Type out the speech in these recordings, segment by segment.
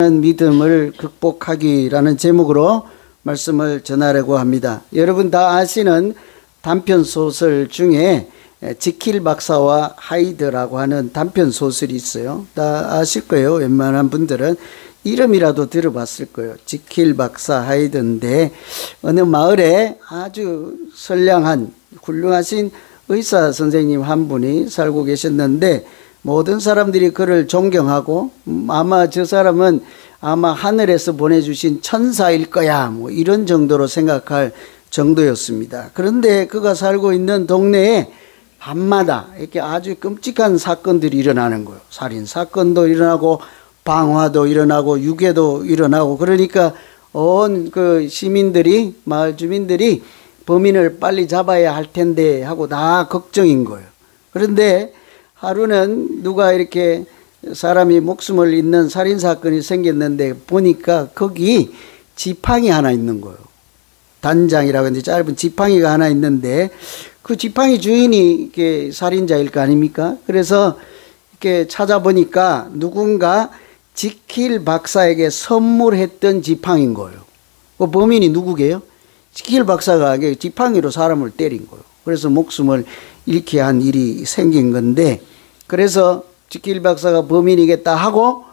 믿음을 극복하기라는 제목으로 말씀을 전하려고 합니다. 여러분 다 아시는 단편 소설 중에 지킬 박사와 하이드라고 하는 단편 소설이 있어요. 다 아실 거예요. 웬만한 분들은 이름이라도 들어봤을 거예요. 지킬 박사 하이드인데 어느 마을에 아주 선량한 훌륭하신 의사 선생님 한 분이 살고 계셨는데 모든 사람들이 그를 존경하고 아마 저 사람은 아마 하늘에서 보내주신 천사일 거야 뭐 이런 정도로 생각할 정도였습니다. 그런데 그가 살고 있는 동네에 밤마다 이렇게 아주 끔찍한 사건들이 일어나는 거예요. 살인 사건도 일어나고 방화도 일어나고 유괴도 일어나고 그러니까 온 그 시민들이 마을 주민들이 범인을 빨리 잡아야 할 텐데 하고 다 걱정인 거예요. 그런데 하루는 누가 이렇게 사람이 목숨을 잃는 살인사건이 생겼는데 보니까 거기 지팡이 하나 있는 거예요. 단장이라고 하는데 짧은 지팡이가 하나 있는데 그 지팡이 주인이 이렇게 살인자일 거 아닙니까? 그래서 이렇게 찾아보니까 누군가 지킬 박사에게 선물했던 지팡이인 거예요. 그 범인이 누구게요? 지킬 박사가 지팡이로 사람을 때린 거예요. 그래서 목숨을 잃게 한 일이 생긴 건데 그래서 지킬 박사가 범인이겠다 하고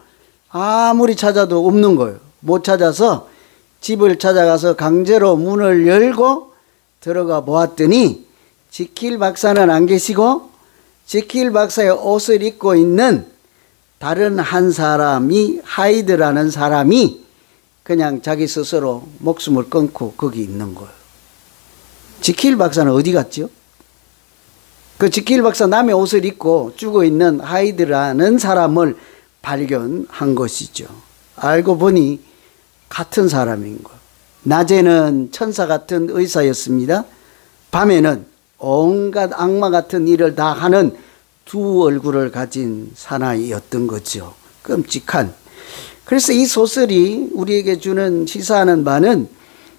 아무리 찾아도 없는 거예요. 못 찾아서 집을 찾아가서 강제로 문을 열고 들어가 보았더니 지킬 박사는 안 계시고 지킬 박사의 옷을 입고 있는 다른 한 사람이 하이드라는 사람이 그냥 자기 스스로 목숨을 끊고 거기 있는 거예요. 지킬 박사는 어디 갔죠? 그 지킬 박사 남의 옷을 입고 죽어 있는 하이드라는 사람을 발견한 것이죠. 알고 보니 같은 사람인 거예요. 낮에는 천사 같은 의사였습니다. 밤에는 온갖 악마 같은 일을 다 하는 두 얼굴을 가진 사나이였던 거죠. 끔찍한. 그래서 이 소설이 우리에게 주는 시사하는 바는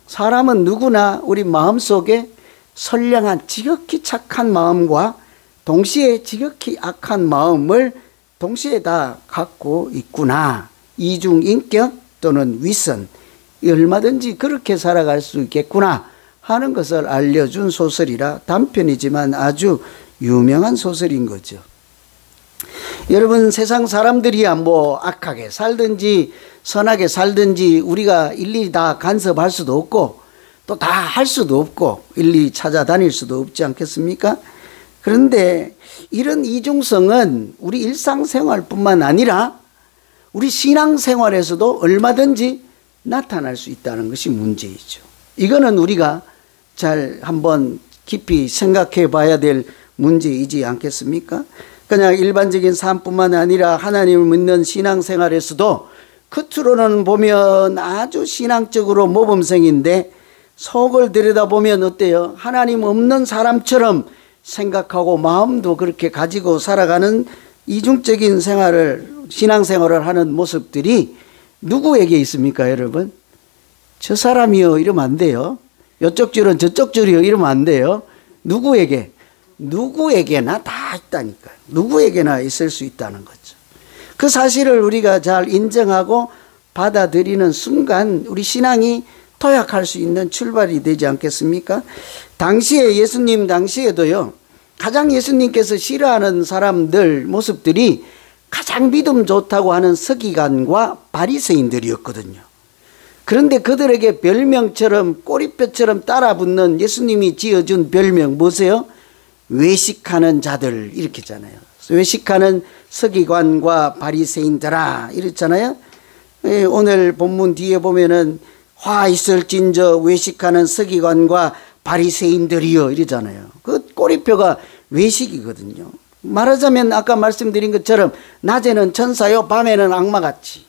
사람은 누구나 우리 마음속에 선량한 지극히 착한 마음과 동시에 지극히 악한 마음을 동시에 다 갖고 있구나. 이중인격 또는 위선 얼마든지 그렇게 살아갈 수 있겠구나 하는 것을 알려준 소설이라 단편이지만 아주 유명한 소설인 거죠. 여러분 세상 사람들이야 뭐 악하게 살든지 선하게 살든지 우리가 일일이 다 간섭할 수도 없고 또 다 할 수도 없고 일일이 찾아다닐 수도 없지 않겠습니까? 그런데 이런 이중성은 우리 일상생활뿐만 아니라 우리 신앙생활에서도 얼마든지 나타날 수 있다는 것이 문제이죠. 이거는 우리가 잘 한번 깊이 생각해 봐야 될 문제이지 않겠습니까? 그냥 일반적인 삶뿐만 아니라 하나님을 믿는 신앙생활에서도 겉으로는 보면 아주 신앙적으로 모범생인데 속을 들여다보면 어때요? 하나님 없는 사람처럼 생각하고 마음도 그렇게 가지고 살아가는 이중적인 신앙생활을 하는 모습들이 누구에게 있습니까, 여러분? 저 사람이요 이러면 안 돼요. 이쪽 줄은 저쪽 줄이요 이러면 안 돼요. 누구에게? 누구에게나 다 있다니까요. 누구에게나 있을 수 있다는 거죠. 그 사실을 우리가 잘 인정하고 받아들이는 순간 우리 신앙이 토약할 수 있는 출발이 되지 않겠습니까? 당시에 예수님 당시에도요. 가장 예수님께서 싫어하는 사람들 모습들이 가장 믿음 좋다고 하는 서기관과 바리새인들이었거든요. 그런데 그들에게 별명처럼 꼬리뼈처럼 따라붙는 예수님이 지어준 별명 뭐세요? 외식하는 자들 이렇게 했잖아요. 외식하는 서기관과 바리새인들아 이랬잖아요. 오늘 본문 뒤에 보면은 화 있을진저 외식하는 서기관과 바리새인들이여 이러잖아요. 그 꼬리표가 외식이거든요. 말하자면 아까 말씀드린 것처럼 낮에는 천사요 밤에는 악마같이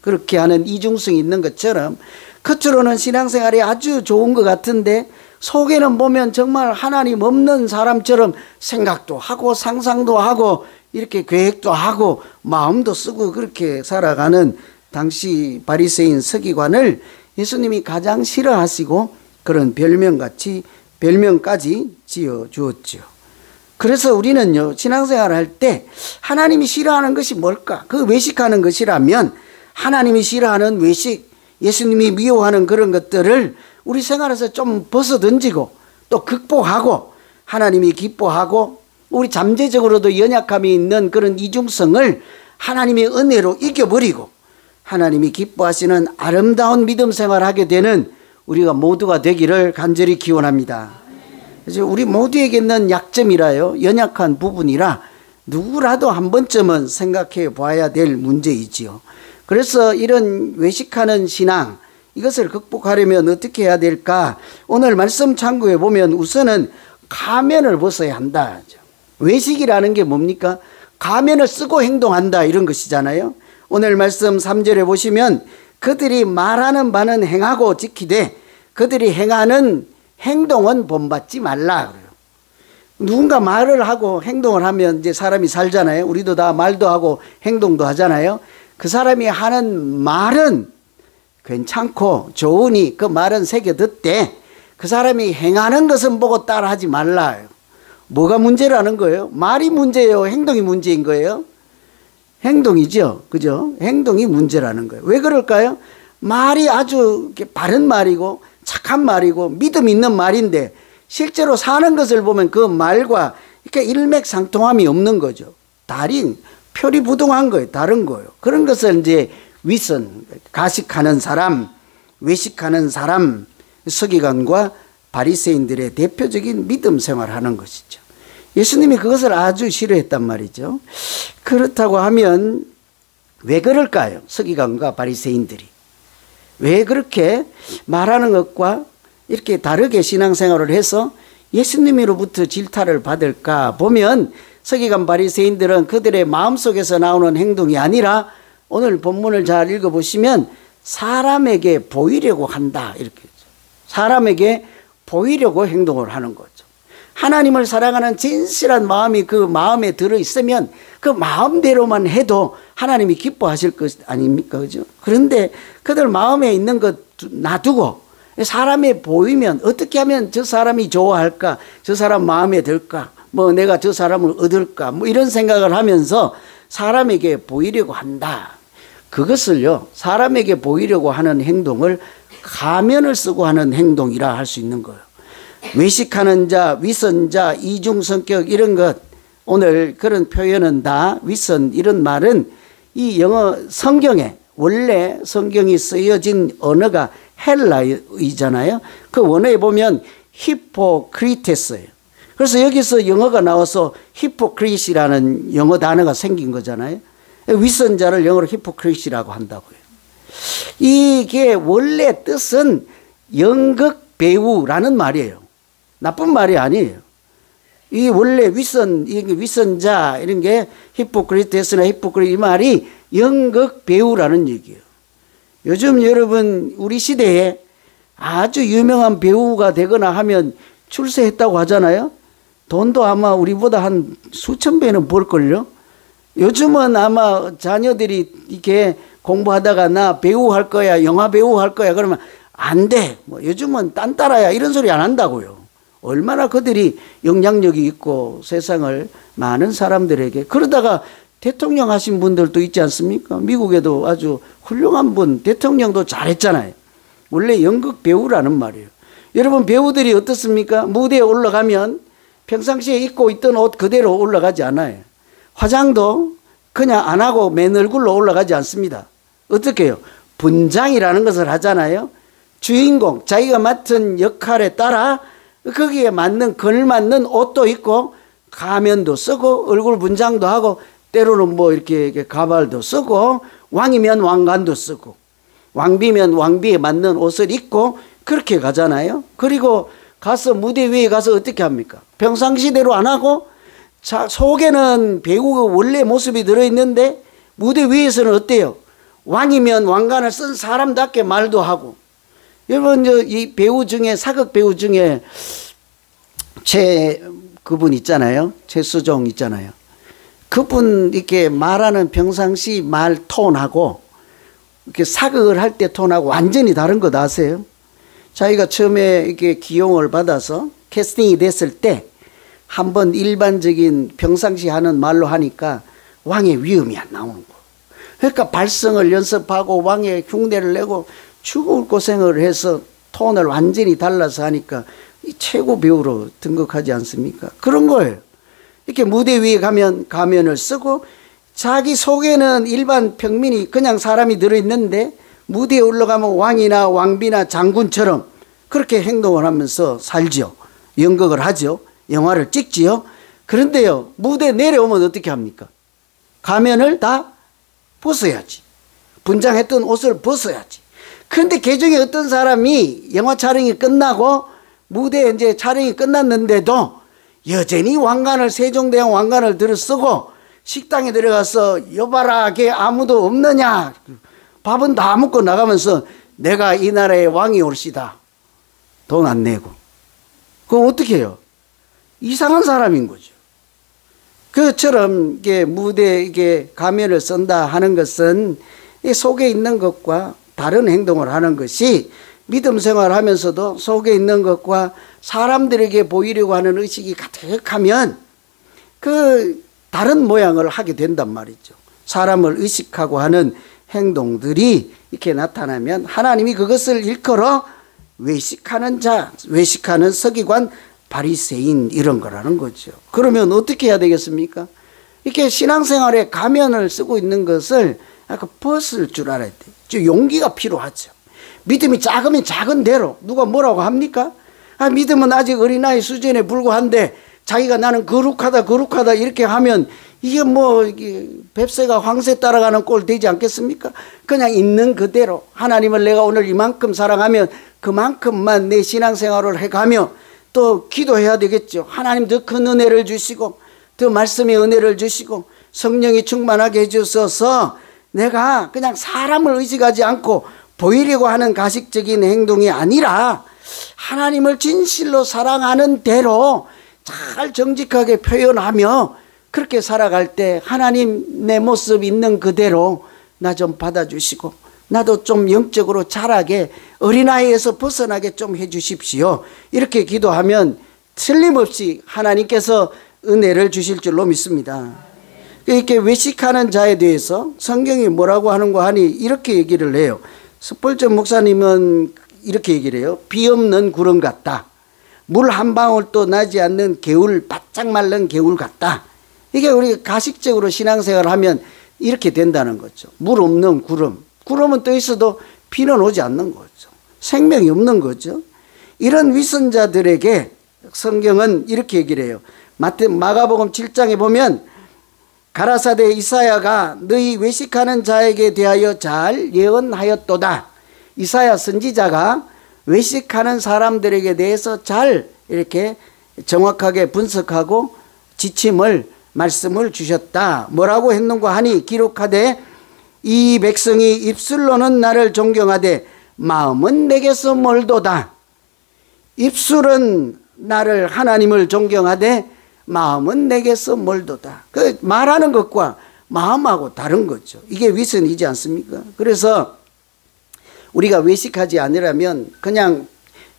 그렇게 하는 이중성이 있는 것처럼 겉으로는 신앙생활이 아주 좋은 것 같은데 속에는 보면 정말 하나님 없는 사람처럼 생각도 하고 상상도 하고 이렇게 계획도 하고 마음도 쓰고 그렇게 살아가는 당시 바리새인 서기관을 예수님이 가장 싫어하시고 그런 별명까지 지어 주었죠. 그래서 우리는요 신앙생활을 할 때 하나님이 싫어하는 것이 뭘까? 그 외식하는 것이라면 하나님이 싫어하는 외식, 예수님이 미워하는 그런 것들을 우리 생활에서 좀 벗어던지고 또 극복하고 하나님이 기뻐하고 우리 잠재적으로도 연약함이 있는 그런 이중성을 하나님의 은혜로 이겨버리고 하나님이 기뻐하시는 아름다운 믿음 생활하게 되는 우리가 모두가 되기를 간절히 기원합니다. 그래서 우리 모두에게 있는 약점이라요, 연약한 부분이라 누구라도 한 번쯤은 생각해 봐야 될 문제이지요. 그래서 이런 외식하는 신앙, 이것을 극복하려면 어떻게 해야 될까? 오늘 말씀 참고해 보면 우선은 가면을 벗어야 한다. 외식이라는 게 뭡니까? 가면을 쓰고 행동한다, 이런 것이잖아요. 오늘 말씀 3절에 보시면 그들이 말하는 바는 행하고 지키되 그들이 행하는 행동은 본받지 말라 그래요. 누군가 말을 하고 행동을 하면 이제 사람이 살잖아요. 우리도 다 말도 하고 행동도 하잖아요. 그 사람이 하는 말은 괜찮고 좋으니 그 말은 새겨 듣되 그 사람이 행하는 것은 보고 따라하지 말라. 뭐가 문제라는 거예요? 말이 문제예요? 행동이 문제인 거예요? 행동이죠. 그죠? 행동이 문제라는 거예요. 왜 그럴까요? 말이 아주 바른 말이고 착한 말이고 믿음 있는 말인데 실제로 사는 것을 보면 그 말과 이렇게 일맥상통함이 없는 거죠. 표리부동한 거예요. 다른 거예요. 그런 것을 이제 위선, 가식하는 사람, 외식하는 사람, 서기관과 바리새인들의 대표적인 믿음 생활하는 것이죠. 예수님이 그것을 아주 싫어했단 말이죠. 그렇다고 하면 왜 그럴까요? 서기관과 바리새인들이 왜 그렇게 말하는 것과 이렇게 다르게 신앙생활을 해서 예수님으로부터 질타를 받을까 보면 서기관 바리새인들은 그들의 마음속에서 나오는 행동이 아니라 오늘 본문을 잘 읽어보시면 사람에게 보이려고 한다, 이렇게 사람에게 보이려고 행동을 하는 거죠. 하나님을 사랑하는 진실한 마음이 그 마음에 들어있으면 그 마음대로만 해도 하나님이 기뻐하실 것 아닙니까? 그죠? 그런데 그들 마음에 있는 것 놔두고 사람에 보이면 어떻게 하면 저 사람이 좋아할까? 저 사람 마음에 들까? 뭐 내가 저 사람을 얻을까? 뭐 이런 생각을 하면서 사람에게 보이려고 한다. 그것을요, 사람에게 보이려고 하는 행동을 가면을 쓰고 하는 행동이라 할 수 있는 거예요. 외식하는 자, 위선자, 이중성격 이런 것, 오늘 그런 표현은 다 위선 이런 말은 이 영어 성경에 원래 성경이 쓰여진 언어가 헬라어이잖아요. 그 원어에 보면 히포크리테스예요. 그래서 여기서 영어가 나와서 히포크리시라는 영어 단어가 생긴 거잖아요. 위선자를 영어로 히포크리시라고 한다고요. 이게 원래 뜻은 연극 배우라는 말이에요. 나쁜 말이 아니에요. 이 원래 위선자 이런 게 히포크리테스나 히포크리 이 말이 연극 배우라는 얘기예요. 요즘 여러분 우리 시대에 아주 유명한 배우가 되거나 하면 출세했다고 하잖아요. 돈도 아마 우리보다 한 수천 배는 벌걸요. 요즘은 아마 자녀들이 이렇게 공부하다가 나 배우 할 거야, 영화 배우 할 거야 그러면 안 돼. 뭐 요즘은 딴따라야 이런 소리 안 한다고요. 얼마나 그들이 영향력이 있고 세상을 많은 사람들에게 그러다가 대통령 하신 분들도 있지 않습니까? 미국에도 아주 훌륭한 분 대통령도 잘했잖아요. 원래 연극 배우라는 말이에요. 여러분 배우들이 어떻습니까? 무대에 올라가면 평상시에 입고 있던 옷 그대로 올라가지 않아요. 화장도 그냥 안 하고 맨 얼굴로 올라가지 않습니다. 어떻게 해요? 분장이라는 것을 하잖아요. 주인공 자기가 맡은 역할에 따라 거기에 맞는 걸맞는 옷도 입고 가면도 쓰고 얼굴 분장도 하고 때로는 뭐 이렇게 가발도 쓰고 왕이면 왕관도 쓰고 왕비면 왕비에 맞는 옷을 입고 그렇게 가잖아요. 그리고 가서 무대 위에 가서 어떻게 합니까? 평상시대로 안 하고 속에는 배우가 원래 모습이 들어있는데 무대 위에서는 어때요? 왕이면 왕관을 쓴 사람답게 말도 하고. 여러분 이 배우 중에 사극 배우 중에 그분 있잖아요. 최수종 있잖아요. 그분 이렇게 말하는 평상시 말 톤하고 이렇게 사극을 할 때 톤하고 완전히 다른 거 아세요? 자기가 처음에 이렇게 기용을 받아서 캐스팅이 됐을 때 한번 일반적인 평상시 하는 말로 하니까 왕의 위엄이 안 나오는 거. 그러니까 발성을 연습하고 왕의 흉내를 내고 죽을 고생을 해서 톤을 완전히 달라서 하니까 이 최고 배우로 등극하지 않습니까? 그런 거예요. 이렇게 무대 위에 가면 가면을 쓰고 자기 속에는 일반 평민이 그냥 사람이 들어있는데 무대에 올라가면 왕이나 왕비나 장군처럼 그렇게 행동을 하면서 살지요. 연극을 하죠. 영화를 찍지요. 그런데요, 무대 내려오면 어떻게 합니까? 가면을 다 벗어야지. 분장했던 옷을 벗어야지. 그런데 개중에 어떤 사람이 영화 촬영이 끝나고 무대에 이제 촬영이 끝났는데도 여전히 왕관을, 세종대왕 왕관을 들어 쓰고 식당에 들어가서 여봐라, 걔 아무도 없느냐, 밥은 다 먹고 나가면서 내가 이 나라의 왕이 올시다, 돈 안 내고. 그럼 어떻게 해요? 이상한 사람인 거죠. 그처럼 이게 무대에 이게 가면을 쓴다 하는 것은 이 속에 있는 것과 다른 행동을 하는 것이 믿음 생활하면서도 속에 있는 것과 사람들에게 보이려고 하는 의식이 가득하면 그 다른 모양을 하게 된단 말이죠. 사람을 의식하고 하는 행동들이 이렇게 나타나면 하나님이 그것을 일컬어 외식하는 자, 외식하는 서기관, 바리새인 이런 거라는 거죠. 그러면 어떻게 해야 되겠습니까? 이렇게 신앙생활에 가면을 쓰고 있는 것을 약간 벗을 줄 알아야 돼요. 용기가 필요하죠. 믿음이 작으면 작은 대로 누가 뭐라고 합니까? 믿음은 아직 어린아이 수준에 불과한데 자기가 나는 거룩하다 이렇게 하면 이게 뭐 뱁새가 황새 따라가는 꼴 되지 않겠습니까? 그냥 있는 그대로 하나님을 내가 오늘 이만큼 사랑하면 그만큼만 내 신앙생활을 해가며 또 기도해야 되겠죠. 하나님 더 큰 은혜를 주시고 더 말씀의 은혜를 주시고 성령이 충만하게 해주셔서 내가 그냥 사람을 의식하지 않고 보이려고 하는 가식적인 행동이 아니라 하나님을 진실로 사랑하는 대로 잘 정직하게 표현하며 그렇게 살아갈 때 하나님 내 모습 있는 그대로 나 좀 받아주시고 나도 좀 영적으로 자라게 어린아이에서 벗어나게 좀 해주십시오. 이렇게 기도하면 틀림없이 하나님께서 은혜를 주실 줄로 믿습니다. 이렇게 외식하는 자에 대해서 성경이 뭐라고 하는가 하니 이렇게 얘기를 해요. 스폴전 목사님은 이렇게 얘기를 해요. 비 없는 구름 같다. 물 한 방울도 나지 않는 개울, 바짝 마른 개울 같다. 이게 우리가 가식적으로 신앙생활을 하면 이렇게 된다는 거죠. 물 없는 구름. 구름은 떠 있어도 비는 오지 않는 거죠. 생명이 없는 거죠. 이런 위선자들에게 성경은 이렇게 얘기를 해요. 마가복음 7장에 보면 가라사대 이사야가 너희 외식하는 자에게 대하여 잘 예언하였도다. 이사야 선지자가 외식하는 사람들에게 대해서 잘 이렇게 정확하게 분석하고 지침을 말씀을 주셨다. 뭐라고 했는가 하니 기록하되 이 백성이 입술로는 나를 존경하되 마음은 내게서 멀도다. 입술은 나를 하나님을 존경하되 마음은 내게서 멀도다. 그 말하는 것과 마음하고 다른 거죠. 이게 위선이지 않습니까? 그래서 우리가 외식하지 않으려면 그냥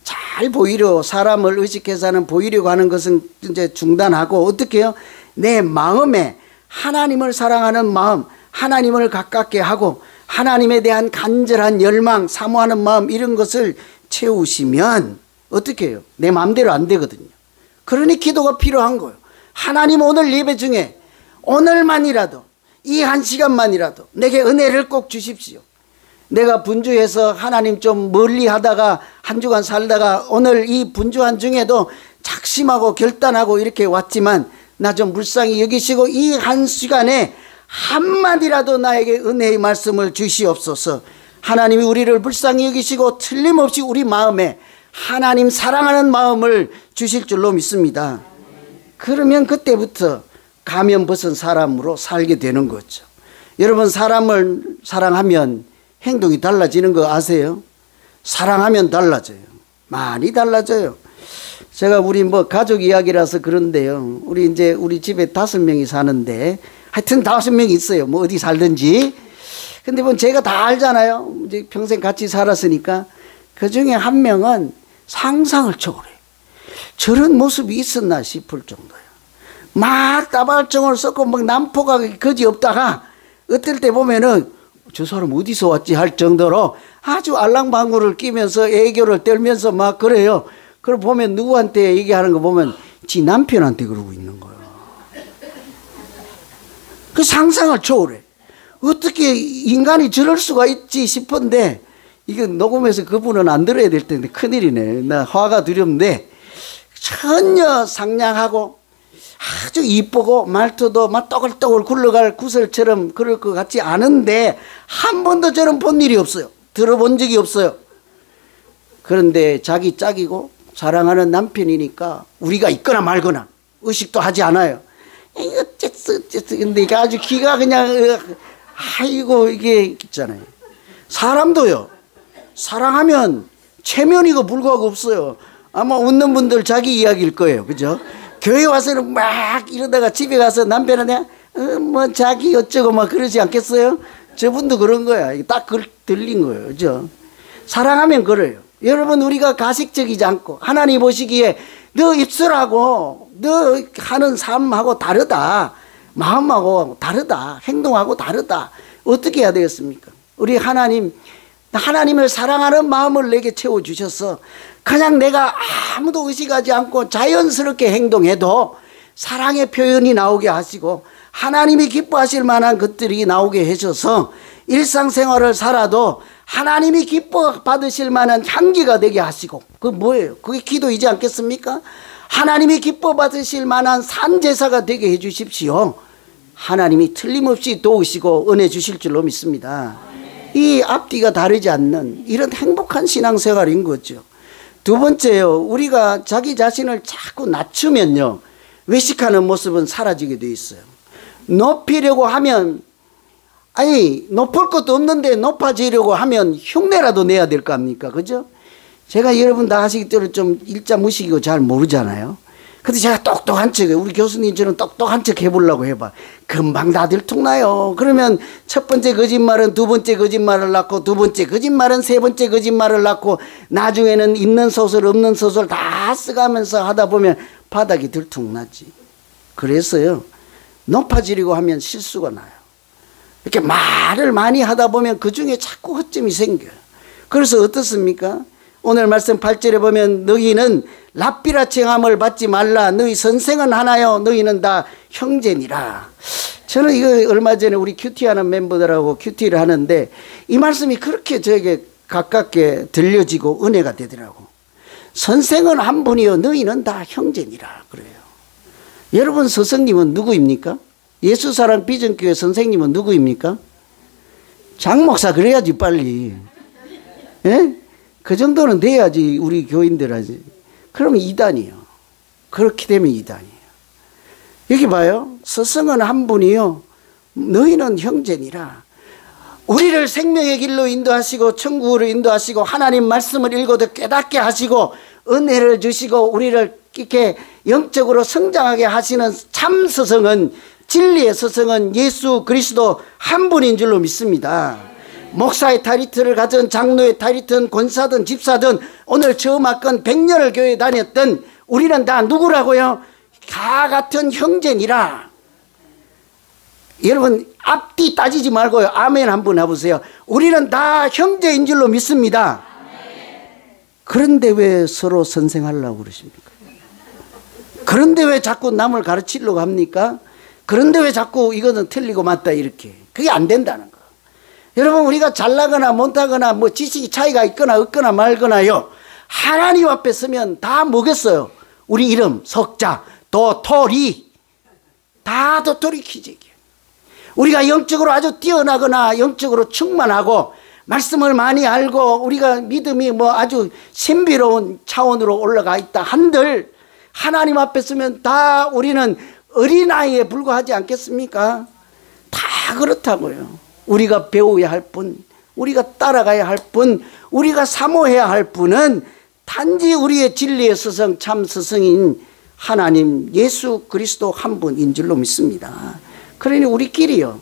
잘 보이려 사람을 의식해서 하는 보이려고 하는 것은 이제 중단하고 어떻게 해요? 내 마음에 하나님을 사랑하는 마음, 하나님을 가깝게 하고 하나님에 대한 간절한 열망, 사모하는 마음 이런 것을 채우시면 어떻게 해요? 내 마음대로 안 되거든요. 그러니 기도가 필요한 거예요. 하나님 오늘 예배 중에 오늘만이라도 이 한 시간만이라도 내게 은혜를 꼭 주십시오. 내가 분주해서 하나님 좀 멀리 하다가 한 주간 살다가 오늘 이 분주한 중에도 작심하고 결단하고 이렇게 왔지만 나 좀 불쌍히 여기시고 이 한 시간에 한마디라도 나에게 은혜의 말씀을 주시옵소서. 하나님이 우리를 불쌍히 여기시고 틀림없이 우리 마음에 하나님 사랑하는 마음을 주실 줄로 믿습니다. 그러면 그때부터 가면 벗은 사람으로 살게 되는 거죠. 여러분 사람을 사랑하면 행동이 달라지는 거 아세요? 사랑하면 달라져요. 많이 달라져요. 제가 우리 뭐 가족 이야기라서 그런데요. 우리 집에 5명이 사는데 하여튼 5명이 있어요. 뭐 어디 살든지. 근데 뭐 제가 다 알잖아요. 이제 평생 같이 살았으니까. 그 중에 한 명은 상상을 초월해요. 저런 모습이 있었나 싶을 정도예요. 막 따발정을 썼고 막 난포가 거지 없다가 어떨 때 보면은 저 사람 어디서 왔지 할 정도로 아주 알랑방구를 끼면서 애교를 떨면서 막 그래요. 그걸 보면 누구한테 얘기하는 거 보면 지 남편한테 그러고 있는 거예요. 그 상상을 초월해. 어떻게 인간이 저럴 수가 있지 싶은데, 이거 녹음해서 그분은 안 들어야 될 텐데 큰일이네. 나 화가 두렵는데, 전혀 상냥하고 아주 이쁘고 말투도 막 떠글떠글 굴러갈 구슬처럼 그럴 것 같지 않은데 한 번도 저런 본 일이 없어요. 들어본 적이 없어요. 그런데 자기 짝이고 사랑하는 남편이니까 우리가 있거나 말거나 의식도 하지 않아요. 어쨌어 근데 이게 아주 기가 그냥 아이고 이게 있잖아요. 사람도요, 사랑하면 체면이고 불구하고 없어요. 아마 웃는 분들 자기 이야기일 거예요. 그죠? 교회 와서는 막 이러다가 집에 가서 남편한테 뭐 자기 어쩌고 막 그러지 않겠어요? 저분도 그런 거야. 딱 들린 거예요. 그죠? 사랑하면 그래요. 여러분, 우리가 가식적이지 않고 하나님 보시기에 너 입술하고 너 하는 삶하고 다르다, 마음하고 다르다, 행동하고 다르다, 어떻게 해야 되겠습니까? 우리 하나님을 사랑하는 마음을 내게 채워주셔서 그냥 내가 아무도 의식하지 않고 자연스럽게 행동해도 사랑의 표현이 나오게 하시고 하나님이 기뻐하실 만한 것들이 나오게 해줘서 일상생활을 살아도 하나님이 기뻐 받으실 만한 향기가 되게 하시고, 그게 뭐예요? 그게 기도이지 않겠습니까? 하나님이 기뻐 받으실 만한 산제사가 되게 해 주십시오. 하나님이 틀림없이 도우시고 은혜 주실 줄로 믿습니다. 이 앞뒤가 다르지 않는 이런 행복한 신앙생활인 거죠. 두 번째요, 우리가 자기 자신을 자꾸 낮추면요, 외식하는 모습은 사라지게 돼 있어요. 높이려고 하면, 아니 높을 것도 없는데 높아지려고 하면 흉내라도 내야 될 거 아닙니까? 그죠? 제가 여러분 다 아시기때문에 좀 일자 무식이고 잘 모르잖아요. 근데 제가 똑똑한 척, 우리 교수님처럼 똑똑한 척 해보려고 해봐. 금방 다 들통나요. 그러면 첫 번째 거짓말은 두 번째 거짓말을 낳고, 두 번째 거짓말은 세 번째 거짓말을 낳고, 나중에는 있는 소설 없는 소설 다 써가면서 하다 보면 바닥이 들통나지. 그래서요, 높아지려고 하면 실수가 나요. 이렇게 말을 많이 하다 보면 그 중에 자꾸 허점이 생겨요. 그래서 어떻습니까? 오늘 말씀 8절에 보면 너희는 랍비라 칭함을 받지 말라. 너희 선생은 하나요. 너희는 다 형제니라. 저는 이거 얼마 전에 우리 큐티하는 멤버들하고 큐티를 하는데 이 말씀이 그렇게 저에게 가깝게 들려지고 은혜가 되더라고. 선생은 한 분이요. 너희는 다 형제니라. 그래요. 여러분, 스승님은 누구입니까? 예수사랑 비전교회 선생님은 누구입니까? 장목사 그래야지 빨리. 예? 그 정도는 돼야지 우리 교인들 하지. 그러면 이단이요. 그렇게 되면 이단이에요. 여기 봐요. 스승은 한 분이요. 너희는 형제니라. 우리를 생명의 길로 인도하시고 천국으로 인도하시고 하나님 말씀을 읽어도 깨닫게 하시고 은혜를 주시고 우리를 이렇게 영적으로 성장하게 하시는 참 스승은, 진리의 스승은 예수 그리스도 한 분인 줄로 믿습니다. 목사의 타이틀을 가진, 장로의 타이틀은, 권사든 집사든, 오늘 처음 왔건 100년을 교회 다녔던 우리는 다 누구라고요? 다 같은 형제니라. 여러분, 앞뒤 따지지 말고요, 아멘 한번 해보세요. 우리는 다 형제인 줄로 믿습니다. 그런데 왜 서로 선생하려고 그러십니까? 그런데 왜 자꾸 남을 가르치려고 합니까? 그런데 왜 자꾸 이거는 틀리고 맞다 이렇게. 그게 안 된다는 거. 여러분, 우리가 잘나거나 못하거나 뭐 지식이 차이가 있거나 없거나 말거나요, 하나님 앞에 서면 다 뭐겠어요? 우리 이름, 석자, 도토리, 다 도토리 키재기예요. 우리가 영적으로 아주 뛰어나거나 영적으로 충만하고 말씀을 많이 알고 우리가 믿음이 뭐 아주 신비로운 차원으로 올라가 있다 한들 하나님 앞에 서면 다 우리는 어린아이에 불과하지 않겠습니까? 다 그렇다고요. 우리가 배워야 할 뿐, 우리가 따라가야 할 뿐, 우리가 사모해야 할 뿐은 단지 우리의 진리의 스승, 참 스승인 하나님 예수 그리스도 한 분인 줄로 믿습니다. 그러니 우리끼리요,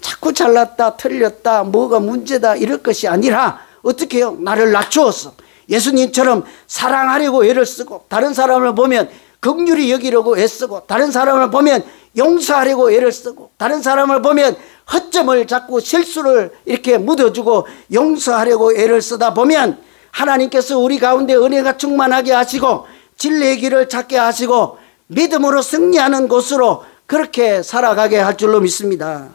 자꾸 잘났다 틀렸다 뭐가 문제다 이럴 것이 아니라 어떻게 해요? 나를 낮추어서 예수님처럼 사랑하려고 애를 쓰고, 다른 사람을 보면 긍휼히 여기려고 애쓰고, 다른 사람을 보면 용서하려고 애를 쓰고, 다른 사람을 보면 허점을 잡고 실수를 이렇게 묻어주고 용서하려고 애를 쓰다 보면 하나님께서 우리 가운데 은혜가 충만하게 하시고 진리의 길을 찾게 하시고 믿음으로 승리하는 곳으로 그렇게 살아가게 할 줄로 믿습니다.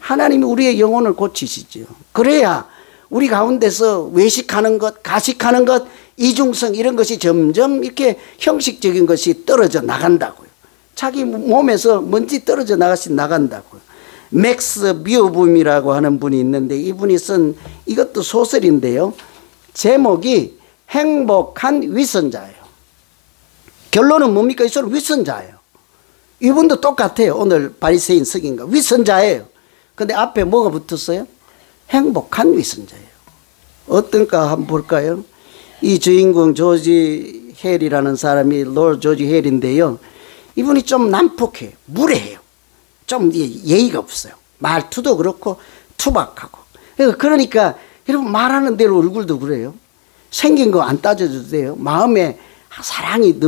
하나님이 우리의 영혼을 고치시죠. 그래야 우리 가운데서 외식하는 것, 가식하는 것, 이중성 이런 것이 점점 이렇게 형식적인 것이 떨어져 나간다고요. 자기 몸에서 먼지 떨어져 나간다고요. 맥스 비오붐이라고 하는 분이 있는데 이분이 쓴 이것도 소설인데요. 제목이 행복한 위선자예요. 결론은 뭡니까? 이 사람 위선자예요. 이분도 똑같아요. 오늘 바리새인 석인가 위선자예요. 근데 앞에 뭐가 붙었어요? 행복한 위선자예요. 어떤가 한번 볼까요? 이 주인공 조지 헬이라는 사람이 롤 조지 헬인데요. 이분이 좀 난폭해요. 무례해요. 좀 예의가 없어요. 말투도 그렇고 투박하고. 그러니까 여러분 말하는 대로 얼굴도 그래요. 생긴 거 안 따져도 돼요. 마음에 사랑이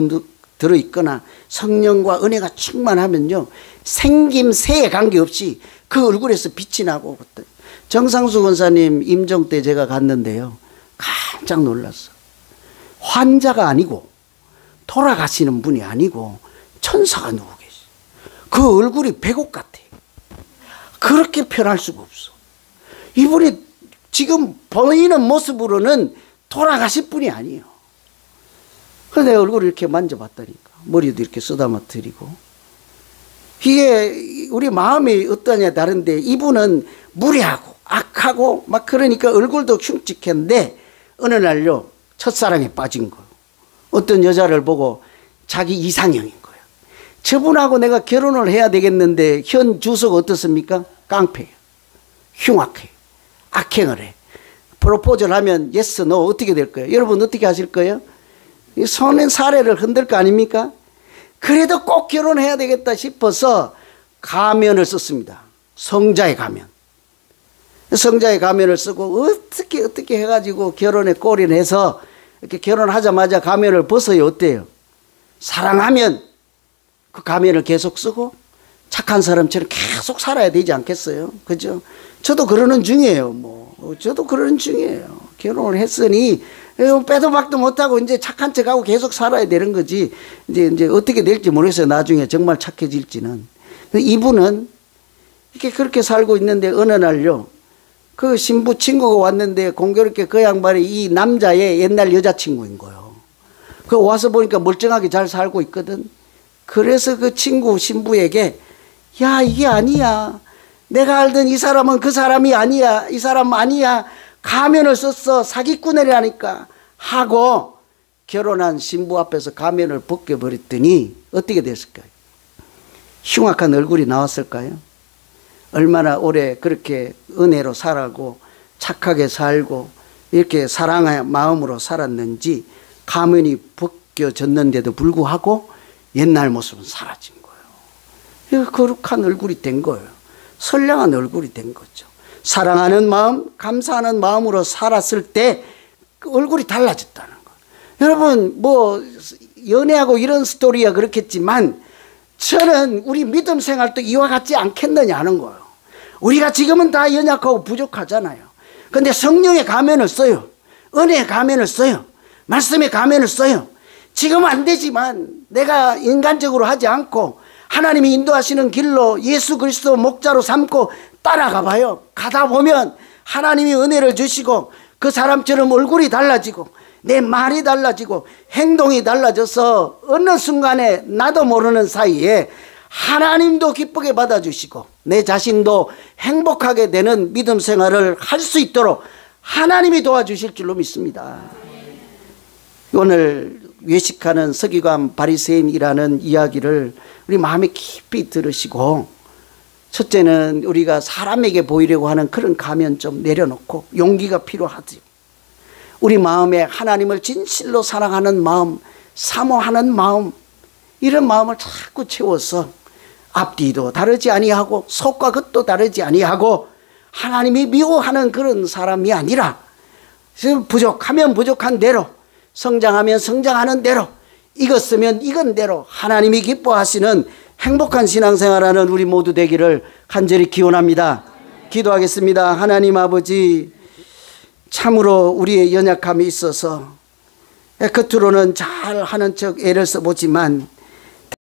들어있거나 성령과 은혜가 충만하면요. 생김새에 관계없이 그 얼굴에서 빛이 나고. 정상수 권사님 임종 때 제가 갔는데요. 깜짝 놀랐어. 환자가 아니고 돌아가시는 분이 아니고 천사가 누워 계시. 그 얼굴이 백옥 같아요. 그렇게 편할 수가 없어. 이분이 지금 보이는 모습으로는 돌아가실 분이 아니에요. 그래서 내 얼굴을 이렇게 만져봤다니까. 머리도 이렇게 쓰다mat드리고. 이게 우리 마음이 어떠냐 다른데 이분은 무례하고 악하고 막 그러니까 얼굴도 흉측한데 어느 날요 첫사랑에 빠진 거예요. 어떤 여자를 보고 자기 이상형인 거예요. 저분하고 내가 결혼을 해야 되겠는데 현 주소가 어떻습니까? 깡패예요. 흉악해요. 악행을 해. 프로포즈를 하면 yes, no 어떻게 될 거예요? 여러분 어떻게 하실 거예요? 손의 사례를 흔들 거 아닙니까? 그래도 꼭 결혼해야 되겠다 싶어서 가면을 썼습니다. 성자의 가면. 성자의 가면을 쓰고 어떻게 해가지고 결혼에 골인해서 이렇게 결혼하자마자 가면을 벗어요. 어때요? 사랑하면 그 가면을 계속 쓰고 착한 사람처럼 계속 살아야 되지 않겠어요? 그죠? 저도 그러는 중이에요. 저도 그러는 중이에요. 결혼을 했으니 빼도 박도 못하고 이제 착한 척하고 계속 살아야 되는 거지. 이제 어떻게 될지 모르겠어요. 나중에 정말 착해질지는. 이분은 이렇게 그렇게 살고 있는데 어느 날요. 그 신부 친구가 왔는데 공교롭게 그 양반이 이 남자의 옛날 여자친구인 거예요. 그 와서 보니까 멀쩡하게 잘 살고 있거든. 그래서 그 친구 신부에게 야 이게 아니야. 내가 알던 이 사람은 그 사람이 아니야. 이 사람 아니야. 가면을 썼어. 사기꾼이라니까 하고 결혼한 신부 앞에서 가면을 벗겨버렸더니 어떻게 됐을까요? 흉악한 얼굴이 나왔을까요? 얼마나 오래 그렇게 은혜로 살고 착하게 살고 이렇게 사랑의 마음으로 살았는지 가면이 벗겨졌는데도 불구하고 옛날 모습은 사라진 거예요. 거룩한 얼굴이 된 거예요. 선량한 얼굴이 된 거죠. 사랑하는 마음, 감사하는 마음으로 살았을 때 그 얼굴이 달라졌다는 거예요. 여러분 연애하고 이런 스토리가 그렇겠지만 저는 우리 믿음 생활도 이와 같지 않겠느냐 하는 거예요. 우리가 지금은 다 연약하고 부족하잖아요. 그런데 성령의 가면을 써요. 은혜의 가면을 써요. 말씀의 가면을 써요. 지금은 안 되지만 내가 인간적으로 하지 않고 하나님이 인도하시는 길로 예수 그리스도 목자로 삼고 따라가 봐요. 가다 보면 하나님이 은혜를 주시고 그 사람처럼 얼굴이 달라지고 내 말이 달라지고 행동이 달라져서 어느 순간에 나도 모르는 사이에 하나님도 기쁘게 받아주시고 내 자신도 행복하게 되는 믿음 생활을 할 수 있도록 하나님이 도와주실 줄로 믿습니다. 오늘 외식하는 서기관 바리새인이라는 이야기를 우리 마음에 깊이 들으시고 첫째는 우리가 사람에게 보이려고 하는 그런 가면 좀 내려놓고 용기가 필요하지. 우리 마음에 하나님을 진실로 사랑하는 마음, 사모하는 마음 이런 마음을 자꾸 채워서 앞뒤도 다르지 아니하고 속과 겉도 다르지 아니하고 하나님이 미워하는 그런 사람이 아니라 부족하면 부족한 대로 성장하면 성장하는 대로 익었으면 익은 대로 하나님이 기뻐하시는 행복한 신앙생활하는 우리 모두 되기를 간절히 기원합니다. 기도하겠습니다. 하나님 아버지, 참으로 우리의 연약함이 있어서 겉으로는 잘 하는 척 애를 써보지만